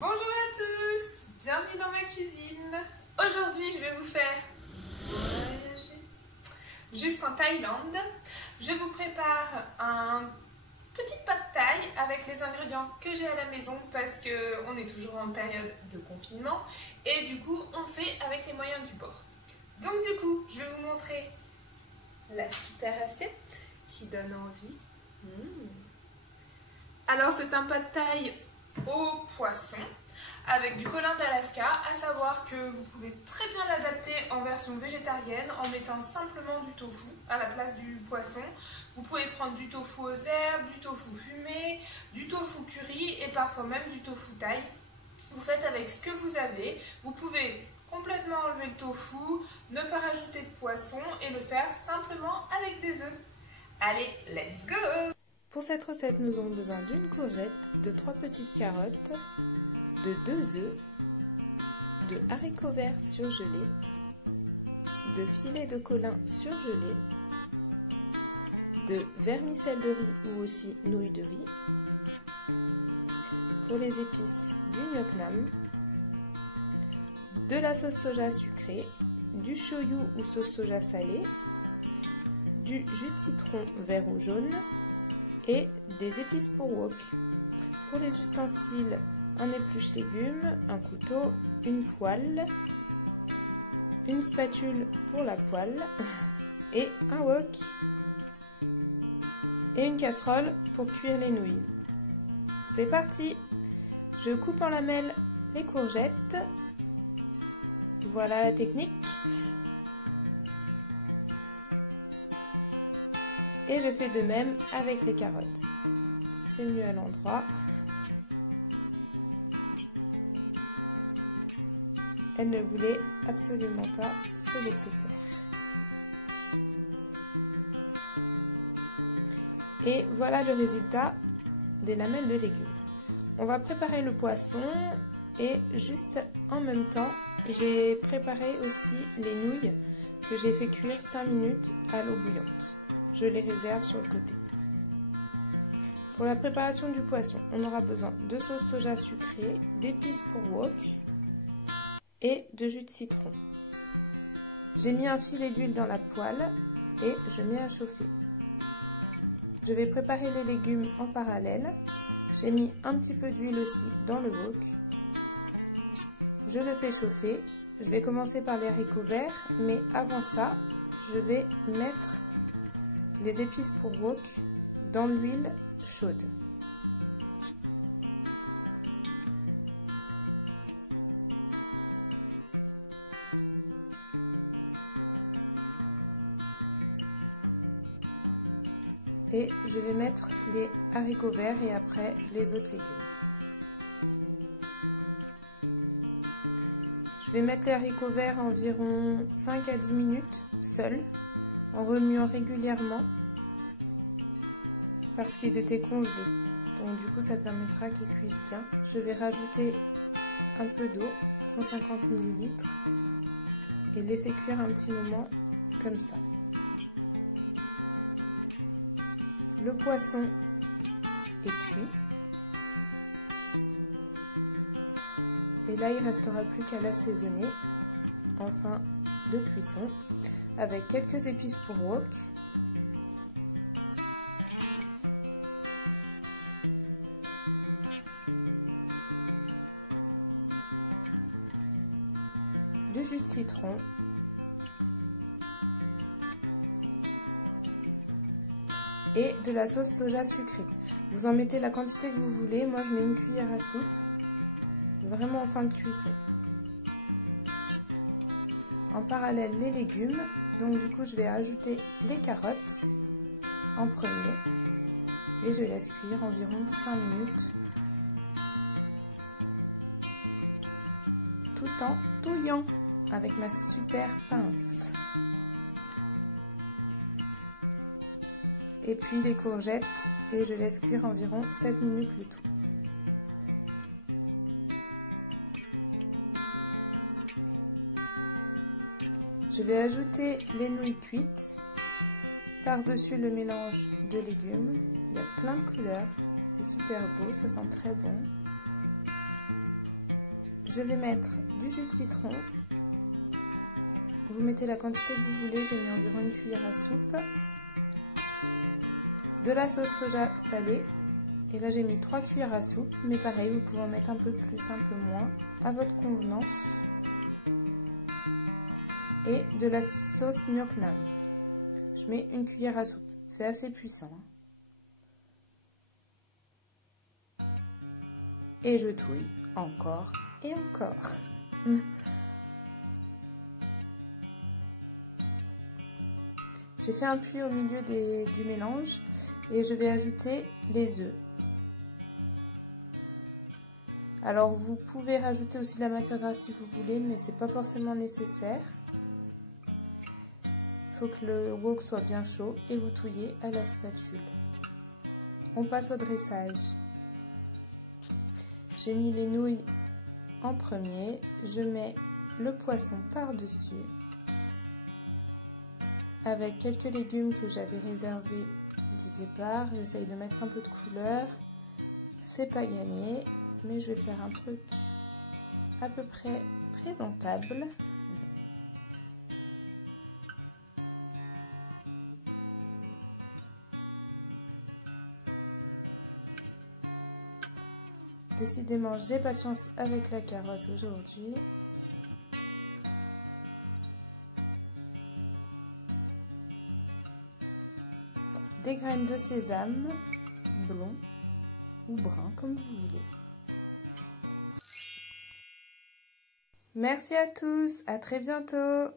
Bonjour à tous, bienvenue dans ma cuisine. Aujourd'hui je vais vous faire voyager jusqu'en Thaïlande. Je vous prépare un petit pad thaï avec les ingrédients que j'ai à la maison parce qu'on est toujours en période de confinement et du coup on fait avec les moyens du bord. Donc du coup je vais vous montrer la super assiette qui donne envie. Alors c'est un pad thaï au poisson avec du colin d'Alaska, à savoir que vous pouvez très bien l'adapter en version végétarienne en mettant simplement du tofu à la place du poisson. Vous pouvez prendre du tofu aux herbes, du tofu fumé, du tofu curry et parfois même du tofu thaï. Vous faites avec ce que vous avez. Vous pouvez complètement enlever le tofu, ne pas rajouter de poisson et le faire simplement avec des œufs. Allez, let's go! Pour cette recette, nous aurons besoin d'une courgette, de 3 petites carottes, de 2 œufs, de haricots verts surgelés, de filets de colin surgelés, de vermicelle de riz ou aussi nouilles de riz, pour les épices du gnoc nam, de la sauce soja sucrée, du shoyu ou sauce soja salée, du jus de citron vert ou jaune, et des épices pour wok. Pour les ustensiles, un épluche légumes, un couteau, une poêle, une spatule pour la poêle et un wok et une casserole pour cuire les nouilles. C'est parti! Je coupe en lamelles les courgettes. Voilà la technique. Et je fais de même avec les carottes. C'est mieux à l'endroit. Elle ne voulait absolument pas se laisser faire. Et voilà le résultat des lamelles de légumes. On va préparer le poisson et juste en même temps, j'ai préparé aussi les nouilles que j'ai fait cuire 5 minutes à l'eau bouillante. Je les réserve sur le côté. Pour la préparation du poisson, on aura besoin de sauce soja sucrée, d'épices pour wok et de jus de citron. J'ai mis un filet d'huile dans la poêle et je mets à chauffer. Je vais préparer les légumes en parallèle. J'ai mis un petit peu d'huile aussi dans le wok. Je le fais chauffer. Je vais commencer par les haricots verts, mais avant ça, je vais mettre les épices pour wok dans l'huile chaude. Et je vais mettre les haricots verts et après les autres légumes. Je vais mettre les haricots verts environ 5 à 10 minutes seuls, en remuant régulièrement parce qu'ils étaient congelés. Donc du coup ça permettra qu'ils cuisent bien. Je vais rajouter un peu d'eau, 150 ml, et laisser cuire un petit moment comme ça. Le poisson est cuit. Et là, il ne restera plus qu'à l'assaisonner en fin de cuisson avec quelques épices pour wok, du jus de citron et de la sauce soja sucrée. Vous en mettez la quantité que vous voulez. Moi, je mets une cuillère à soupe, vraiment en fin de cuisson. En parallèle, les légumes. Donc du coup, je vais ajouter les carottes en premier et je laisse cuire environ 5 minutes tout en touillant avec ma super pince. Et puis les courgettes et je laisse cuire environ 7 minutes le tout. Je vais ajouter les nouilles cuites par-dessus le mélange de légumes. Il y a plein de couleurs, c'est super beau, ça sent très bon. je vais mettre du jus de citron. Vous mettez la quantité que vous voulez, j'ai mis environ une cuillère à soupe. De la sauce soja salée. Et là j'ai mis 3 cuillères à soupe, mais pareil, vous pouvez en mettre un peu plus, un peu moins, à votre convenance. Et de la sauce Nuoc Nam. Je mets une cuillère à soupe, c'est assez puissant. Et je touille encore et encore. J'ai fait un puits au milieu du mélange et je vais ajouter les œufs. Alors vous pouvez rajouter aussi de la matière grasse si vous voulez, mais c'est pas forcément nécessaire. Il faut que le wok soit bien chaud et vous touillez à la spatule. On passe au dressage. J'ai mis les nouilles en premier, je mets le poisson par-dessus avec quelques légumes que j'avais réservés du départ. J'essaye de mettre un peu de couleur, c'est pas gagné. Mais je vais faire un truc à peu près présentable. Décidément, j'ai pas de chance avec la carotte aujourd'hui. Des graines de sésame, blond ou brun comme vous voulez. Merci à tous, à très bientôt.